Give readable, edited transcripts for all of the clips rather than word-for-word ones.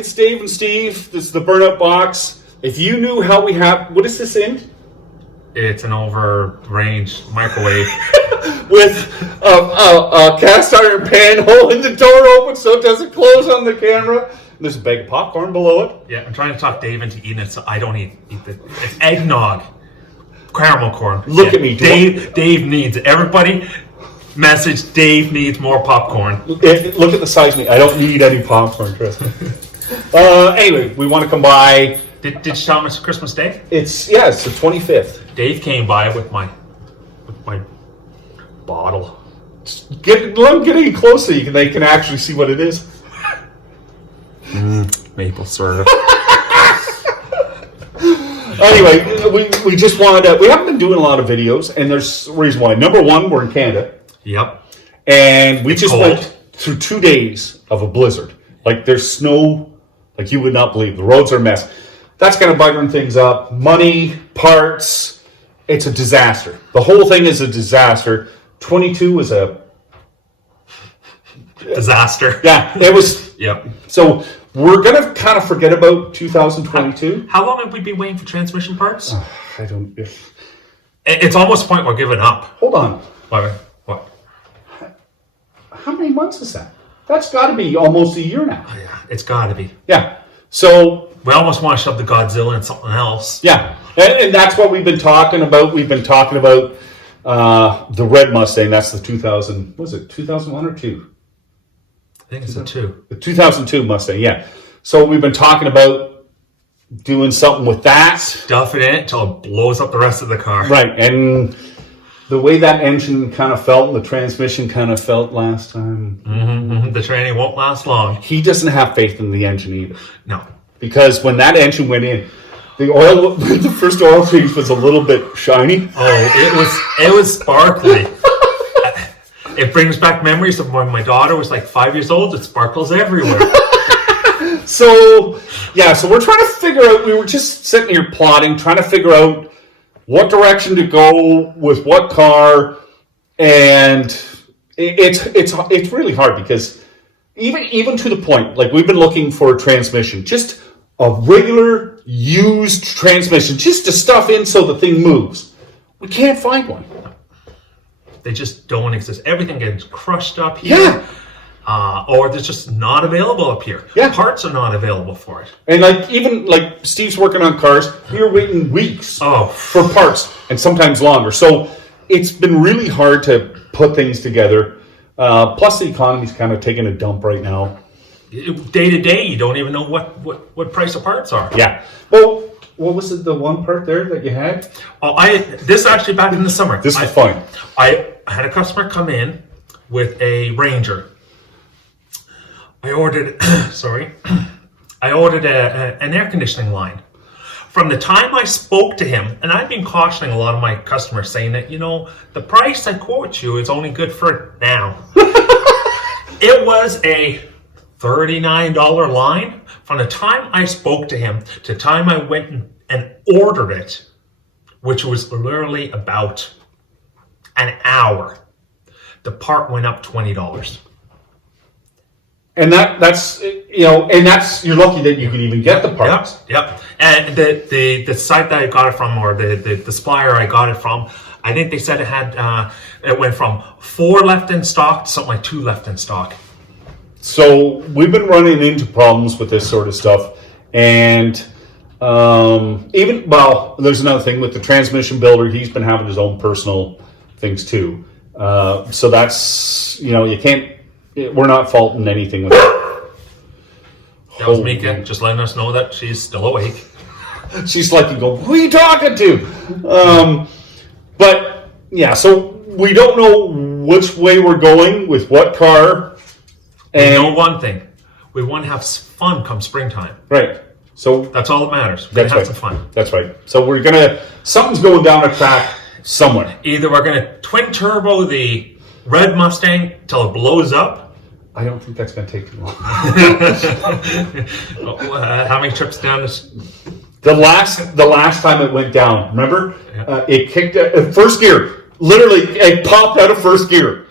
It's Dave and Steve. This is the Burnout Box. If you knew how we have... What is this in? It's an over-range microwave. With a cast iron pan holding the door open so it doesn't close on the camera. There's a bag of popcorn below it. Yeah, I'm trying to talk Dave into eating it so I don't eat it. It's eggnog. Caramel corn. Look at me. Dave needs it. Everybody... Message, Dave needs more popcorn. Look at the size of me. I don't need any popcorn, trust me. Anyway, we want to come by. Did you tell him it's Christmas Day? It's the 25th. Dave came by with my bottle. Let them get any closer so they can actually see what it is. Maple syrup. Anyway, we just wanted to... We haven't been doing a lot of videos, and there's a reason why. Number one, we're in Canada. Yep. And we just cold. went through 2 days of a blizzard. Like, there's snow like you would not believe. The roads are a mess. That's kind of buggering things up. Money, parts, it's a disaster. The whole thing is a disaster. 22 was a... Disaster. Yeah, it was... Yep. So we're going to kind of forget about 2022. How long have we been waiting for transmission parts? I don't... It's almost a point we're giving up. Hold on. What? How many months is that? That's got to be almost a year now. Oh, yeah, it's got to be. Yeah. So... We almost want to shove the Godzilla in something else. Yeah. And that's what we've been talking about. We've been talking about the red Mustang. That's the 2000... Was it 2001 or 2? I think it's a 2. The 2002 Mustang, yeah. So we've been talking about doing something with that. Stuff it in until it blows up the rest of the car. Right. And... the way that engine kind of felt and the transmission kind of felt last time. The training won't last long. He doesn't have faith in the engine either. No. Because when that engine went in, the first oil change was a little bit shiny. Oh, it was sparkly. It brings back memories of when my daughter was like 5 years old. It sparkles everywhere. So we're trying to figure out, we were just sitting here plotting, trying to figure out what direction to go with what car, and it's really hard because even to the point, like we've been looking for a transmission, just a regular used transmission, just to stuff in so the thing moves. We can't find one. They just don't exist. Everything gets crushed up here. Yeah. Or they're just not available up here. Yeah. Parts are not available for it. And even Steve's working on cars, we were waiting weeks for parts, and sometimes longer. So it's been really hard to put things together. Plus the economy's kind of taking a dump right now. Day to day, you don't even know what price of parts are. Yeah. Well, what was it, the one part there that you had? This actually back in the summer. This is fine. I had a customer come in with a Ranger. I ordered an air conditioning line. From the time I spoke to him, and I've been cautioning a lot of my customers saying that, the price I quote you is only good for now. It was a $39 line. From the time I spoke to him to the time I went and ordered it, which was literally about an hour, the part went up $20. And that's you're lucky that you can even get the parts. Yep. And the site that I got it from, or the supplier I got it from, I think they said it went from 4 left in stock to something like 2 left in stock. So we've been running into problems with this sort of stuff, and there's another thing with the transmission builder. He's been having his own personal things too. So that's you can't. We're not faulting anything with that. That was Mika, just letting us know that she's still awake. She's like, who are you talking to? But yeah, so we don't know which way we're going with what car. And we know one thing: we want to have fun come springtime. Right. So that's all that matters. We're gonna have some fun. That's right. So something's going down a track somewhere. Either we're gonna twin turbo the red Mustang till it blows up. I don't think that's going to take too long. How many trips down this? The last time it went down, remember? Yeah. It kicked first gear. Literally, it popped out of first gear.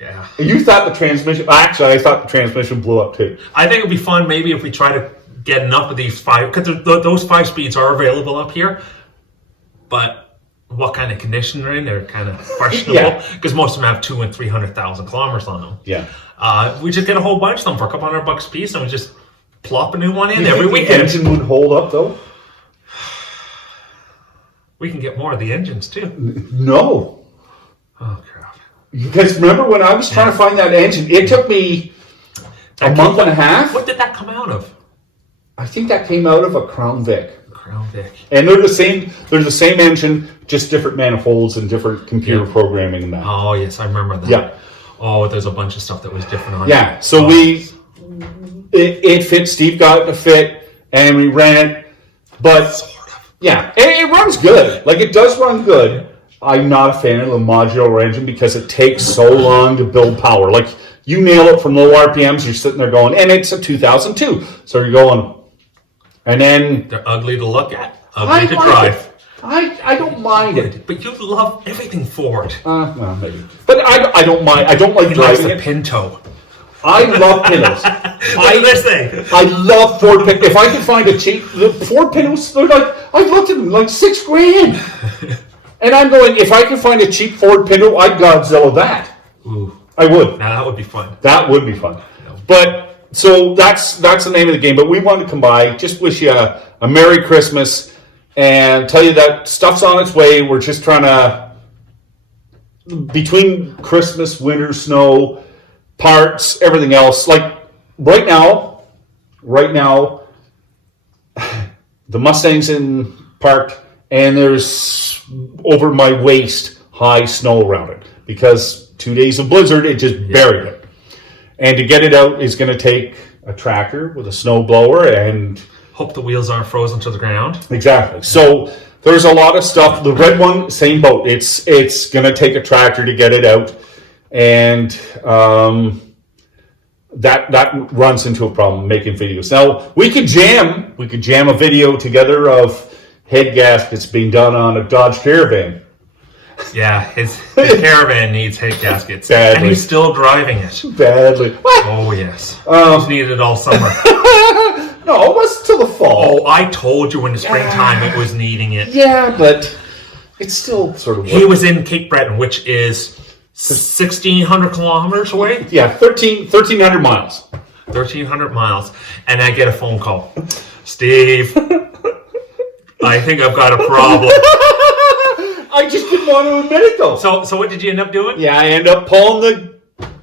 Yeah. You thought the transmission... Actually, I thought the transmission blew up too. I think it'd be fun maybe if we try to get enough of these 5... Because those 5 speeds are available up here. But what kind of condition they're in, they're kind of questionable. Because most of them have 200,000 and 300,000 kilometers on them. Yeah. We just get a whole bunch of them for a couple $100 a piece, and we just plop a new one in You every think weekend. the engine would hold up, though? We can get more of the engines, too. No. Oh, crap. Because remember when I was trying to find that engine, it took me a month and a half. What did that come out of? I think that came out of a Crown Vic. Crown Vic. And they're the same. They're the same engine, just different manifolds and different computer programming and that. Oh, yes, I remember that. Yeah. Oh, there's a bunch of stuff that was different on it. Yeah. So it fit. Steve got it to fit, and we ran it. But Sort of. yeah, it runs good. Like, it does run good. I'm not a fan of the modular engine because it takes so long to build power. Like, you nail it from low RPMs, you're sitting there going, and it's a 2002. So you're going, and then... They're ugly to look at, ugly to drive. I don't mind it. But you love everything Ford. Well, maybe. But I don't mind. I don't like He likes driving the it. Pinto. I love Pintos. Look at this thing. I love Ford Pintos. If I can find a cheap... The Ford Pintos, they're like... I looked at them, like $6,000. And I'm going, if I can find a cheap Ford Pinto, I'd Godzilla that. Ooh. I would. Now that would be fun. That would be fun. No. But, so that's the name of the game. But we wanted to come by, just wish you a Merry Christmas, and tell you that stuff's on its way. We're just trying to, between Christmas, winter, snow, parts, everything else. Like, right now, the Mustang's in parked, and there's over my waist high snow around it because 2 days of blizzard, it just buried it. And to get it out is going to take a tractor with a snow blower and... Hope the wheels aren't frozen to the ground. Exactly. So there's a lot of stuff. The red one, same boat. It's going to take a tractor to get it out. And that runs into a problem making videos. Now, we could jam a video together of head gaskets being done on a Dodge Caravan. Yeah, his Caravan needs head gaskets. Badly. And he's still driving it. Badly. What? Oh, yes. He's needed it all summer. No, it wasn't till the fall. Oh, I told you in the springtime it was needing it. Yeah, but it's still sort of... He was in Cape Breton, which is 1,600 kilometers away. Yeah, 1,300 miles. 1,300 miles. And I get a phone call. Steve, I think I've got a problem. I just didn't want to admit it, though. So what did you end up doing? Yeah, I end up pulling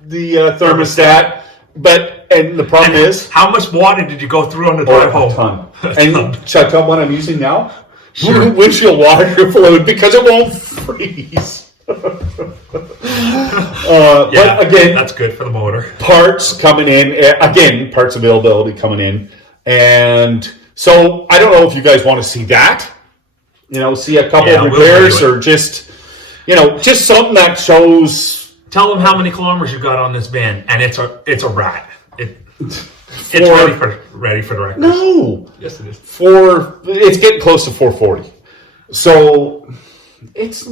the thermostat, and the problem is... How much water did you go through on the drive home? A ton. And should I tell what I'm using now? Sure. Windshield washer fluid, because it won't freeze. Yeah, but again, that's good for the motor. Parts coming in. Again, parts availability coming in. And so I don't know if you guys want to see that. See a couple of repairs or just something that shows. Tell them how many kilometers you got on this van, and it's a rat. It's ready for the record. No. Yes, it is. It's getting close to 440. So it's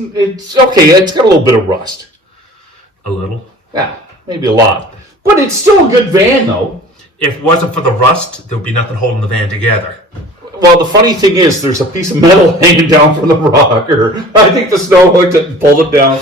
okay. It's got a little bit of rust. A little. Yeah, maybe a lot. But it's still a good van, though. If it wasn't for the rust, there'd be nothing holding the van together. Well, the funny thing is, there's a piece of metal hanging down from the rocker. I think the snow hooked it and pulled it down.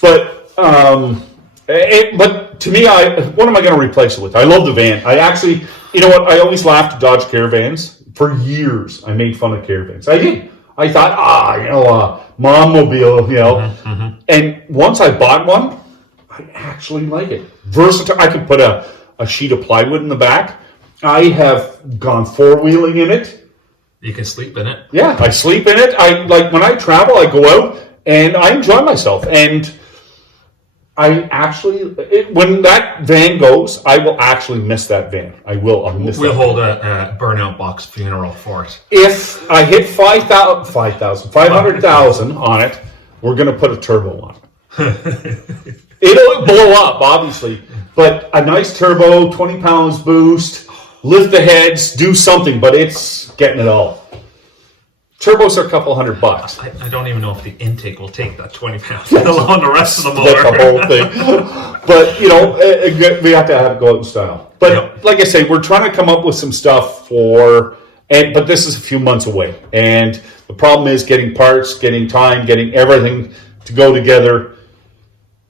But but to me, what am I going to replace it with? I love the van. I actually, you know what? I always laughed at Dodge Caravans. For years, I made fun of Caravans. I did. I thought, mom-mobile, Mm-hmm. And once I bought one, I actually like it. Versatile. I could put a sheet of plywood in the back. I have gone four-wheeling in it. You can sleep in it. Yeah, I sleep in it. When I travel, I go out and I enjoy myself. And I actually, when that van goes, I will actually miss that van. I'll miss We'll that hold a Burnout Box funeral for it. If I hit 500,000 on it, we're going to put a turbo on it. It'll blow up, obviously, but a nice turbo, 20 pounds boost, lift the heads, do something, but it's getting it all. Turbos are a couple $100. I don't even know if the intake will take that 20 pounds, let alone the rest of the motor. That's the whole thing. But, we have to have it go out in style. But like I say, we're trying to come up with some stuff but this is a few months away. And the problem is getting parts, getting time, getting everything to go together.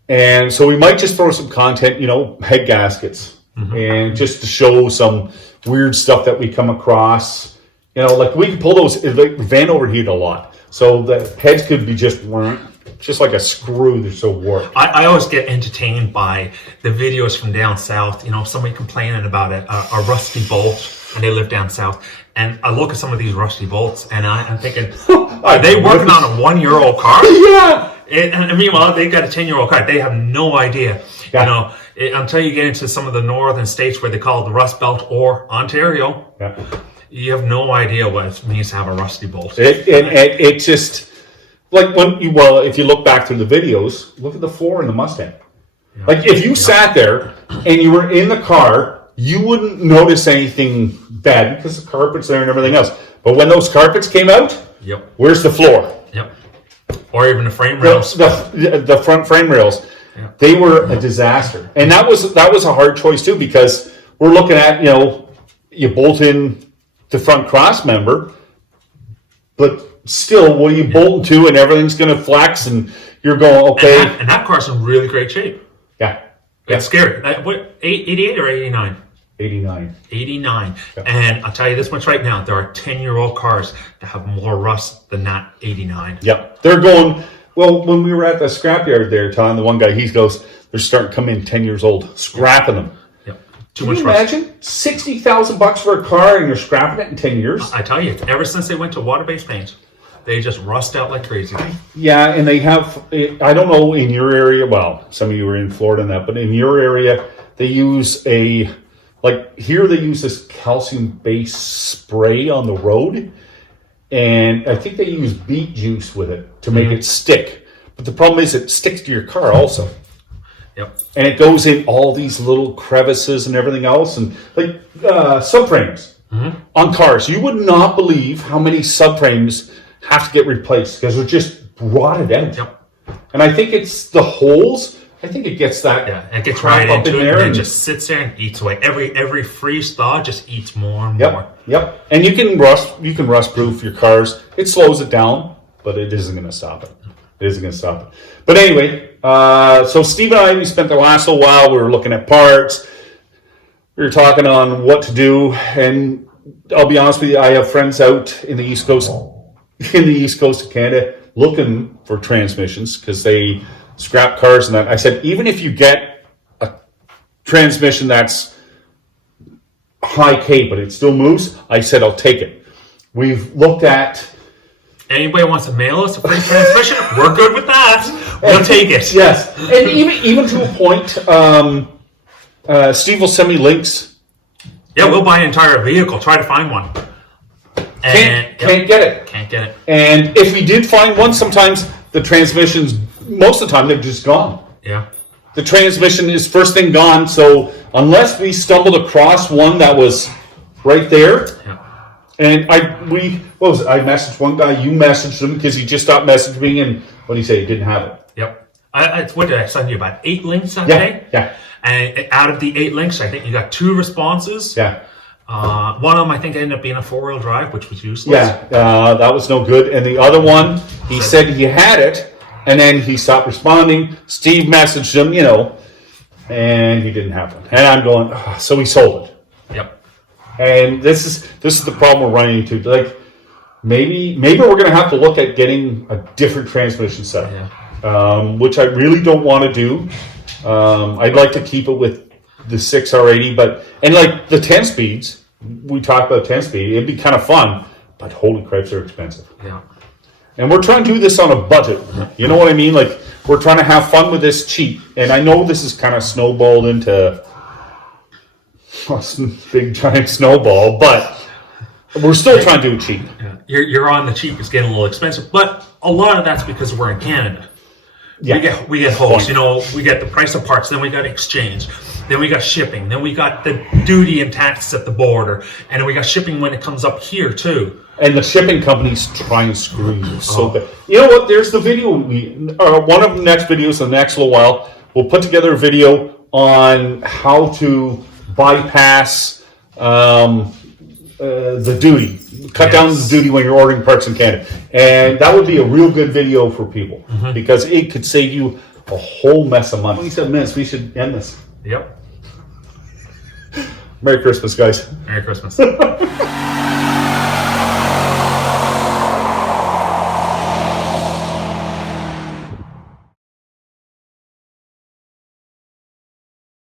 And so we might just throw some content, head gaskets. And just to show some weird stuff that we come across. Like we can pull those, like van overheat a lot. So the heads could be just like a screw, they're so warped. I always get entertained by the videos from down south. Somebody complaining about a rusty bolt, and they live down south. And I look at some of these rusty bolts, and I'm thinking, are they working on a 1-year-old car? Yeah. And meanwhile, they got a 10-year-old car. They have no idea. Yeah. Until you get into some of the northern states where they call it the Rust Belt or Ontario, you have no idea what it means to have a rusty bolt. It just, like if you look back through the videos, look at the floor in the Mustang. Yeah. Like if you sat there and you were in the car, you wouldn't notice anything bad because the carpet's there and everything else. But when those carpets came out, where's the floor? Yep. Or even the frame rails. The front frame rails. Yeah. They were a disaster. And that was a hard choice too, because we're looking at, you bolt in the front cross member, but still, what are you bolting to, and everything's going to flex, and you're going, okay. And that car's in really great shape. Yeah. It's scary. What, 88 or 89? 89. 89. Yeah. And I'll tell you this much right now, there are 10-year-old cars that have more rust than that 89. Yep. They're going, well, when we were at the scrapyard there, Tom, the one guy, he goes, they're starting to come in 10 years old, scrapping them. Yep. Can you imagine $60,000 for a car and you're scrapping it in 10 years? I tell you, ever since they went to water-based paint, they just rust out like crazy. Yeah, and they have, I don't know in your area, well, some of you are in Florida and that, but in your area, they use here they use this calcium-based spray on the road, and I think they use beet juice with it to make it stick. But the problem is it sticks to your car also. Yep. And it goes in all these little crevices and everything else, and like subframes on cars. You would not believe how many subframes have to get replaced because they're just rotted out. Yep. And I think it's the holes. I think it gets that. Yeah, it gets right into it, and it just sits there and eats away. Every freeze thaw just eats more and more. Yep. And you can rust proof your cars. It slows it down, but it isn't going to stop it. It isn't going to stop it. But anyway, so Steve and I, we spent the last little while. We were looking at parts. We were talking on what to do, and I'll be honest with you, I have friends out in the East Coast of Canada looking for transmissions because they scrap cars and that. I said, even if you get a transmission that's high K, but it still moves, I said, I'll take it. We've looked at... Anybody wants to mail us a free transmission? We're good with that. We'll take it. Yes. And even to a point, Steve will send me links. Yeah, we'll buy an entire vehicle. Try to find one. Can't get it. Can't get it. And if we did find one, sometimes the transmissions, most of the time, they're just gone. Yeah. The transmission is first thing gone, so unless we stumbled across one that was right there, and I messaged one guy, you messaged him because he just stopped messaging me, and what did he say? He didn't have it. Yep. What did I send you, about 8 links that day? Yeah. And out of the 8 links, I think you got 2 responses. Yeah. One of them, I think, ended up being a 4-wheel drive, which was useless. Yeah, that was no good. And the other one, he said he had it, and then he stopped responding. Steve messaged him, and he didn't have it. And I'm going, so he sold it. Yep. And this is the problem we're running into. Like, maybe we're going to have to look at getting a different transmission setup, which I really don't want to do. I'd like to keep it with the 6R80, and like the 10 speeds, we talked about 10 speed, it'd be kind of fun, but holy crap, they're expensive. Yeah. And we're trying to do this on a budget. You know what I mean? Like, we're trying to have fun with this cheap. And I know this is kind of snowballed into a big giant snowball, but we're still trying to do it cheap. Yeah. You're on the cheap, it's getting a little expensive, but a lot of that's because we're in Canada. Yeah. We get hosed. You know, we get the price of parts, then we got exchange, then we got shipping, then we got the duty and taxes at the border, and then we got shipping when it comes up here too. And the shipping companies try and screw you so bad. You know what? There's the video. One of the next videos in the next little while, we'll put together a video on how to bypass the duty. Cut down the duty when you're ordering parts in Canada. And that would be a real good video for people because it could save you a whole mess of money. 27 minutes, we should end this. Yep. Merry Christmas, guys. Merry Christmas.